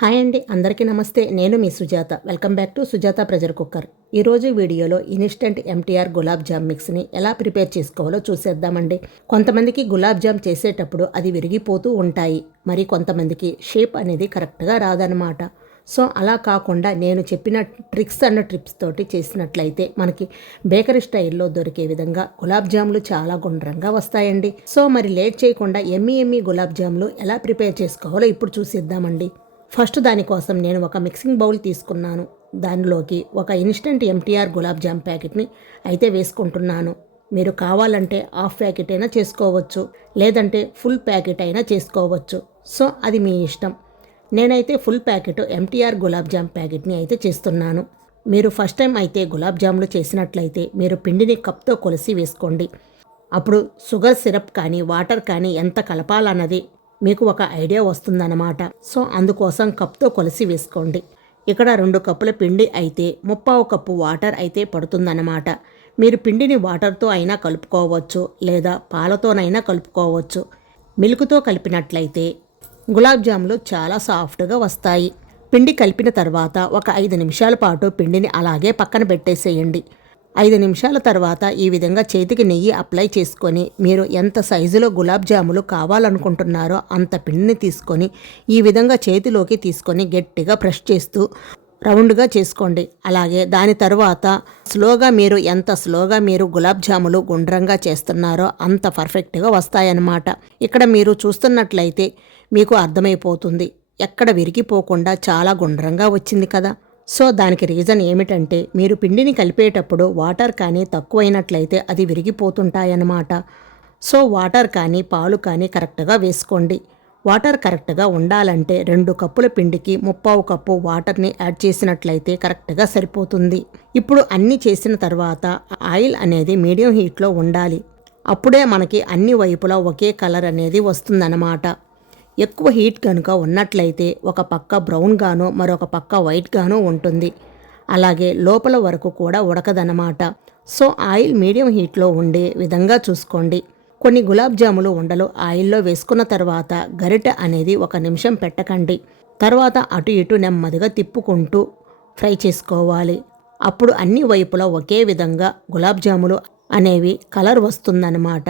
Hi అండి, అందరికీ నమస్తే. నేను మీ Sujatha. Welcome back to Sujatha pressure cooker. ఈరోజు వీడియోలో ఇన్స్టెంట్ ఎంటీఆర్ గులాబ్ జామ్ మిక్స్ని ఎలా ప్రిపేర్ చేసుకోవాలో చూసేద్దామండి. కొంతమందికి గులాబ్ జామ్ చేసేటప్పుడు అది విరిగిపోతూ ఉంటాయి, మరి కొంతమందికి షేప్ అనేది కరెక్ట్గా రాదనమాట. సో అలా కాకుండా నేను చెప్పిన ట్రిక్స్ అండ్ టిప్స్ తోటి చేసినట్లయితే మనకి బేకరీ స్టైల్లో దొరికే విధంగా గులాబ్ జాములు చాలా గుండ్రంగా వస్తాయండి. సో మరి లేట్ చేయకుండా ఎమ్మి గులాబ్ జాములు ఎలా ప్రిపేర్ చేసుకోవాలో ఇప్పుడు చూసేద్దామండి. ఫస్ట్ దానికోసం నేను ఒక మిక్సింగ్ బౌల్ తీసుకున్నాను. దానిలోకి ఒక ఇన్స్టెంట్ ఎంటీఆర్ గులాబ్ జామ్ ప్యాకెట్ని అయితే వేసుకుంటున్నాను. మీరు కావాలంటే హాఫ్ ప్యాకెట్ అయినా చేసుకోవచ్చు, లేదంటే ఫుల్ ప్యాకెట్ అయినా చేసుకోవచ్చు. సో అది మీ ఇష్టం. నేనైతే full packet MTR gulab jam ప్యాకెట్ని అయితే చేస్తున్నాను. మీరు ఫస్ట్ టైం అయితే గులాబ్ జాములు చేసినట్లయితే మీరు పిండిని కప్తో కొలిసి వేసుకోండి. అప్పుడు షుగర్ సిరప్ కానీ వాటర్ కానీ ఎంత కలపాలన్నది మీకు ఒక ఐడియా వస్తుందన్నమాట. సో అందుకోసం కప్తో కొలిసి వేసుకోండి. ఇక్కడ 2 కప్పుల పిండి అయితే 3/4 కప్పు వాటర్ అయితే పడుతుందన్నమాట. మీరు పిండిని వాటర్తో అయినా కలుపుకోవచ్చు, లేదా పాలతోనైనా కలుపుకోవచ్చు. మిల్క్తో కలిపినట్లయితే గులాబ్ జాములు చాలా సాఫ్ట్గా వస్తాయి. పిండి కలిపిన తర్వాత ఒక 5 నిమిషాల పాటు పిండిని అలాగే పక్కన పెట్టేసేయండి. 5 నిమిషాల తర్వాత ఈ విధంగా చేతికి నెయ్యి అప్లై చేసుకొని మీరు ఎంత సైజులో గులాబ్ జాములు కావాలనుకుంటున్నారో అంత పిండిని తీసుకొని ఈ విధంగా చేతిలోకి తీసుకొని గట్టిగా ప్రెస్ చేస్తూ రౌండ్గా చేసుకోండి. అలాగే దాని తర్వాత ఎంత స్లోగా మీరు గులాబ్ జాములు గుండ్రంగా చేస్తున్నారో అంత పర్ఫెక్ట్గా వస్తాయన్నమాట. ఇక్కడ మీరు చూస్తున్నట్లయితే మీకు అర్థమైపోతుంది, ఎక్కడ విరిగిపోకుండా చాలా గుండ్రంగా వచ్చింది కదా. సో దానికి రీజన్ ఏమిటంటే మీరు పిండిని కలిపేటప్పుడు వాటర్ కానీ తక్కువైనట్లయితే అది విరిగిపోతుంటాయన్నమాట. సో వాటర్ కానీ పాలు కానీ కరెక్ట్గా వేసుకోండి. వాటర్ కరెక్ట్గా ఉండాలంటే 2 కప్పుల పిండికి 3/4 కప్పు వాటర్ని యాడ్ చేసినట్లయితే కరెక్ట్గా సరిపోతుంది. ఇప్పుడు అన్నీ చేసిన తర్వాత ఆయిల్ అనేది మీడియం హీట్లో ఉండాలి. అప్పుడే మనకి అన్ని వైపులా ఒకే కలర్ అనేది వస్తుందన్నమాట. ఎక్కువ హీట్ కనుక ఉన్నట్లయితే ఒక పక్క బ్రౌన్ గాను మరొక పక్క వైట్ గాను ఉంటుంది. అలాగే లోపల వరకు కూడా ఉడకదన్నమాట. సో ఆయిల్ మీడియం హీట్లో ఉండే విధంగా చూసుకోండి. కొన్ని గులాబ్ జాములు ఉండలు ఆయిల్లో వేసుకున్న తర్వాత గరిటె అనేది 1 నిమిషం పెట్టకండి. తర్వాత అటు ఇటు నెమ్మదిగా తిప్పుకుంటూ ఫ్రై చేసుకోవాలి. అప్పుడు అన్ని వైపులా ఒకే విధంగా గులాబ్ జాములు అనేవి కలర్ వస్తుందన్నమాట.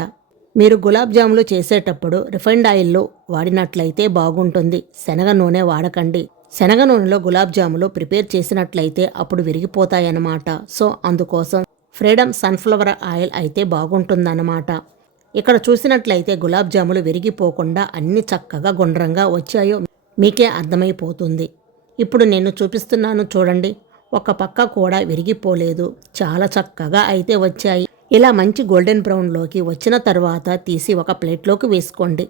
మీరు గులాబ్ జాములు చేసేటప్పుడు రిఫైండ్ ఆయిల్లో వాడినట్లయితే బాగుంటుంది. శనగ నూనె వాడకండి. శనగ నూనెలో గులాబ్ జాములు ప్రిపేర్ చేసినట్లయితే అప్పుడు విరిగిపోతాయన్నమాట. సో అందుకోసం ఫ్రీడమ్ సన్ఫ్లవర్ ఆయిల్ అయితే బాగుంటుందన్నమాట. ఇక్కడ చూసినట్లయితే గులాబ్ జాములు విరిగిపోకుండా అన్ని చక్కగా గుండ్రంగా వచ్చాయో మీకే అర్థమైపోతుంది. ఇప్పుడు నేను చూపిస్తున్నాను చూడండి, ఒక పక్క కూడా విరిగిపోలేదు, చాలా చక్కగా అయితే వచ్చాయి. ఇలా మంచి గోల్డెన్ బ్రౌన్లోకి వచ్చిన తర్వాత తీసి ఒక ప్లేట్లోకి వేసుకోండి.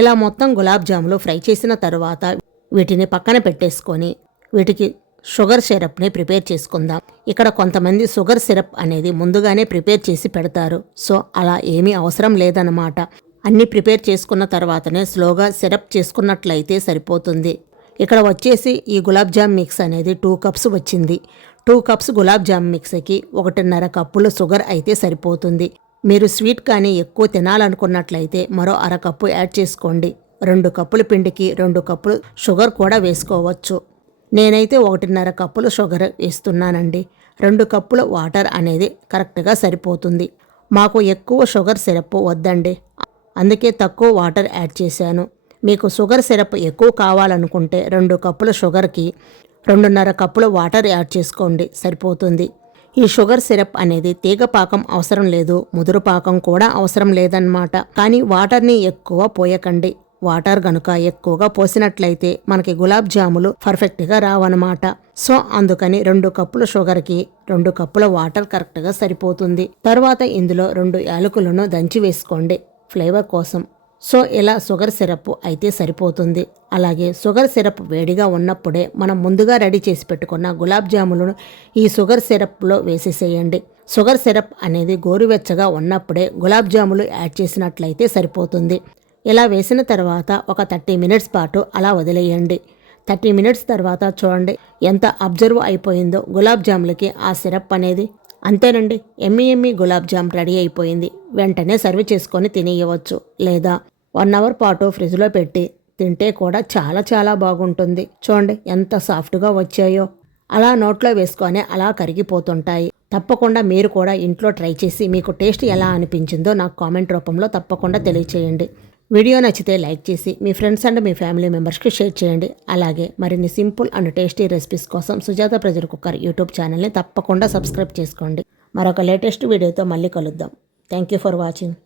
ఇలా మొత్తం గులాబ్ జాములు ఫ్రై చేసిన తర్వాత వీటిని పక్కన పెట్టేసుకొని వీటికి షుగర్ సిరప్ని ప్రిపేర్ చేసుకుందాం. ఇక్కడ కొంతమంది షుగర్ సిరప్ అనేది ముందుగానే ప్రిపేర్ చేసి పెడతారు. సో అలా ఏమీ అవసరం లేదన్నమాట. అన్నీ ప్రిపేర్ చేసుకున్న తర్వాతనే స్లోగా సిరప్ చేసుకున్నట్లయితే సరిపోతుంది. ఇక్కడ వచ్చేసి ఈ గులాబ్ జామ్ మిక్స్ అనేది 2 కప్స్ వచ్చింది. 2 కప్స్ గులాబ్ జామ్ మిక్స్కి 1.5 కప్పుల షుగర్ అయితే సరిపోతుంది. మీరు స్వీట్ కానీ ఎక్కువ తినాలనుకున్నట్లయితే మరో 1/2 కప్పు యాడ్ చేసుకోండి. 2 కప్పుల పిండికి 2 కప్పులు షుగర్ కూడా వేసుకోవచ్చు. నేనైతే 1.5 కప్పుల షుగర్ వేస్తున్నానండి. 2 కప్పుల వాటర్ అనేది కరెక్ట్గా సరిపోతుంది. మాకు ఎక్కువ షుగర్ సిరప్ వద్దండి, అందుకే తక్కువ వాటర్ యాడ్ చేశాను. మీకు షుగర్ సిరప్ ఎక్కువ కావాలనుకుంటే 2 కప్పుల షుగర్కి 2.5 కప్పుల వాటర్ యాడ్ చేసుకోండి, సరిపోతుంది. ఈ షుగర్ సిరప్ అనేది తీగ పాకం అవసరం లేదు, ముదురు పాకం కూడా అవసరం లేదన్నమాట. కానీ వాటర్ని ఎక్కువ పోయకండి. వాటర్ గనుక ఎక్కువగా పోసినట్లయితే మనకి గులాబ్ జాములు పర్ఫెక్ట్గా రావన్నమాట. సో అందుకని 2 కప్పుల షుగర్కి 2 కప్పుల వాటర్ కరెక్ట్గా సరిపోతుంది. తర్వాత ఇందులో 2 యాలకులను దంచి వేసుకోండి ఫ్లేవర్ కోసం. సో ఇలా షుగర్ సిరప్ అయితే సరిపోతుంది. అలాగే షుగర్ సిరప్ వేడిగా ఉన్నప్పుడే మనం ముందుగా రెడీ చేసి పెట్టుకున్న గులాబ్ జాములను ఈ షుగర్ సిరప్లో వేసేసేయండి. షుగర్ సిరప్ అనేది గోరువెచ్చగా ఉన్నప్పుడే గులాబ్ జాములు యాడ్ చేసినట్లయితే సరిపోతుంది. ఇలా వేసిన తర్వాత ఒక 30 మినిట్స్ పాటు అలా వదిలేయండి. 30 మినిట్స్ తర్వాత చూడండి ఎంత అబ్జర్వ్ అయిపోయిందో గులాబ్ జాములకి ఆ సిరప్ అనేది. అంతేనండి, ఎమ్మి గులాబ్ జామ్ రెడీ అయిపోయింది. వెంటనే సర్వ్ చేసుకొని తినేయవచ్చు, లేదా 1 అవర్ పాటు ఫ్రిడ్జ్లో పెట్టి తింటే కూడా చాలా చాలా బాగుంటుంది. చూడండి ఎంత సాఫ్ట్గా వచ్చాయో. అలా నోట్లో వేసుకొని అలా కరిగిపోతుంటాయి. తప్పకుండా మీరు కూడా ఇంట్లో ట్రై చేసి మీకు టేస్ట్ ఎలా అనిపించిందో నాకు కామెంట్ రూపంలో తప్పకుండా తెలియచేయండి. వీడియో నచ్చితే లైక్ చేసి మీ ఫ్రెండ్స్ అండ్ మీ ఫ్యామిలీ మెంబర్స్కి షేర్ చేయండి. అలాగే మరిన్ని సింపుల్ అండ్ టేస్టీ రెసిపీస్ కోసం సుజాత ప్రెజర్ కుక్కర్ యూట్యూబ్ ఛానల్ని తప్పకుండా సబ్స్క్రైబ్ చేసుకోండి. మరొక లేటెస్ట్ వీడియోతో మళ్ళీ కలుద్దాం. Thank you for watching.